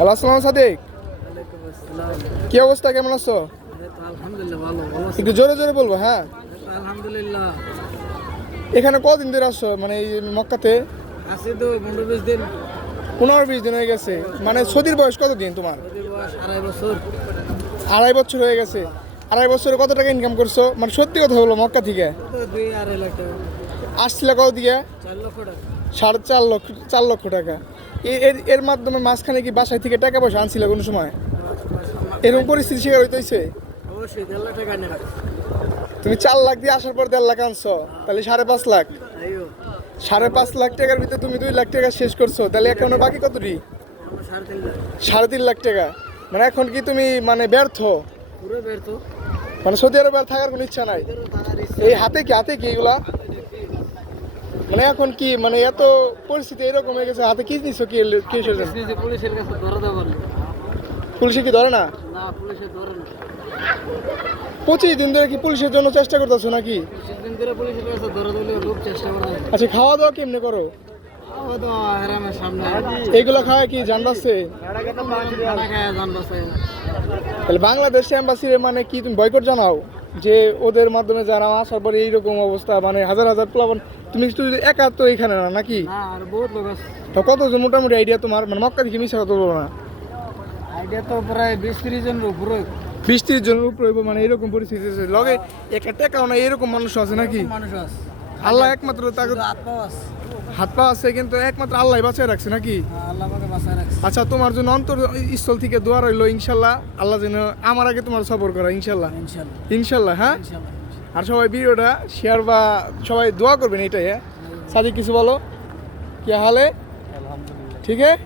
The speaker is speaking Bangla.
হ্যালো, আসসালাম সাদিক। ওয়ালাইকুম আসসালাম। কি অবস্থা, কেমন আছো? আলহামদুলিল্লাহ ভালো আছি। একটু জোরে জোরে বলবো, হ্যাঁ। আলহামদুলিল্লাহ এখানে কদিন ধরে আসছো, মানে এই মক্কাতে? আছি তো 15-20 দিন। 15-20 দিন হয়ে গেছে। মানে সৌদির বয়স কতদিন তোমার? ওদের বয়স 2.5 বছর। 2.5 বছর হয়ে গেছে। 2.5 বছরে কত টাকা ইনকাম করছো? মানে সত্যি কথা বলো, মক্কা থেকে তো 2-2.5 লাখ টাকা। আসছিলে কত দিকে? 4 লক্ষ টাকা। 4.5 লক্ষ টাকা। এর মাধ্যমে মাঝখানে কি বাসায় থেকে টাকা পয়সা আনছিলে কোনো সময়? এরকম পরিস্থিতি শিকার হইতেছে? অবশ্যই 1.5 লাখ টাকা নিয়ে রাখছি। তুমি 4 লাখ দিয়ে আসার পর 1.5 লাখ আনছো, তাহলে 5.5 লাখ। আইও 5.5 লাখ টাকার ভিতরে তুমি 2 লাখ টাকা শেষ করছো, তাহলে এখনো বাকি কতটি? আমার 3.5 লাখ। 3.5 লাখ টাকা। মানে এখন কি তুমি মানে ব্যর্থ? পুরো ব্যর্থ। মানে সৌদি আরবে আর থাকার কোনো ইচ্ছা নাই? এদেরও টাকার ইচ্ছা। এই হাতে কি এগুলা? মানে এখন কি মানে এত পরিস্থিতি এরকম হয়ে গেছে, হাতে কি নিছো, কি এসেছে? নিজে পুলিশের কাছে ধরে দেওয়া পারলো। পুলিশে কি ধরে না? না, পুলিশে ধরে না। 25 দিন ধরে কি পুলিশের জন্য চেষ্টা করতেছো নাকি? কিছুদিন ধরে পুলিশের কাছে ধরে দিলে খুব চেষ্টা করা হয়। আচ্ছা, খাওয়া দাওয়া কেমনে করো? আবার তো হেরামের সামনে এইগুলা খাওয়া কি জান বাঁচছে? খানা খায় জান বাঁচায়। তাহলে বাংলাদেশ এম্বাসির মানে কি তুমি বয়কট জানাও যে ওদের মাধ্যমে যারা আসার পরে এইরকম অবস্থা, মানে হাজার হাজার প্লাবন? তুমি শুধু একা তো এখানে না নাকি? না, আর বহুত লোক আছে। তো কতজন মোটামুটি আইডিয়া তোমার, মানে মক্কা থেকে মিশা কত বলো না? আইডিয়া তো প্রায় 20-30 জনের উপরে। 20-30 জনের উপরে হইবো, মানে এরকম পরিস্থিতি আছে। লগে একটা টেকাও না, এরকম মানুষ আছে নাকি? মানুষ আছে। আল্লাহ একমাত্র তাকে শুধু আত্মাও আছে। হাত পা আছে, কিন্তু একমাত্র আল্লাহ বাঁচায় রাখছে নাকি? আল্লাহ আমাকে বাঁচায় রাখছে। আচ্ছা, তোমার জন্য অন্তর স্থল থেকে দোয়া রইলো, ইনশাল্লাহ আল্লাহ যেন আমার আগে তোমার সবর করা, ইনশাল্লাহ। ইনশাল্লাহ। ইনশাল্লাহ, হ্যাঁ। ইনশাল্লাহ। আর সবাই ভিডিওটা শেয়ার বা সবাই দোয়া করবেন, এটাই। হ্যাঁ সাদিক, কিছু বলো। কি হালে? আলহামদুলিল্লাহ। ঠিক আছে।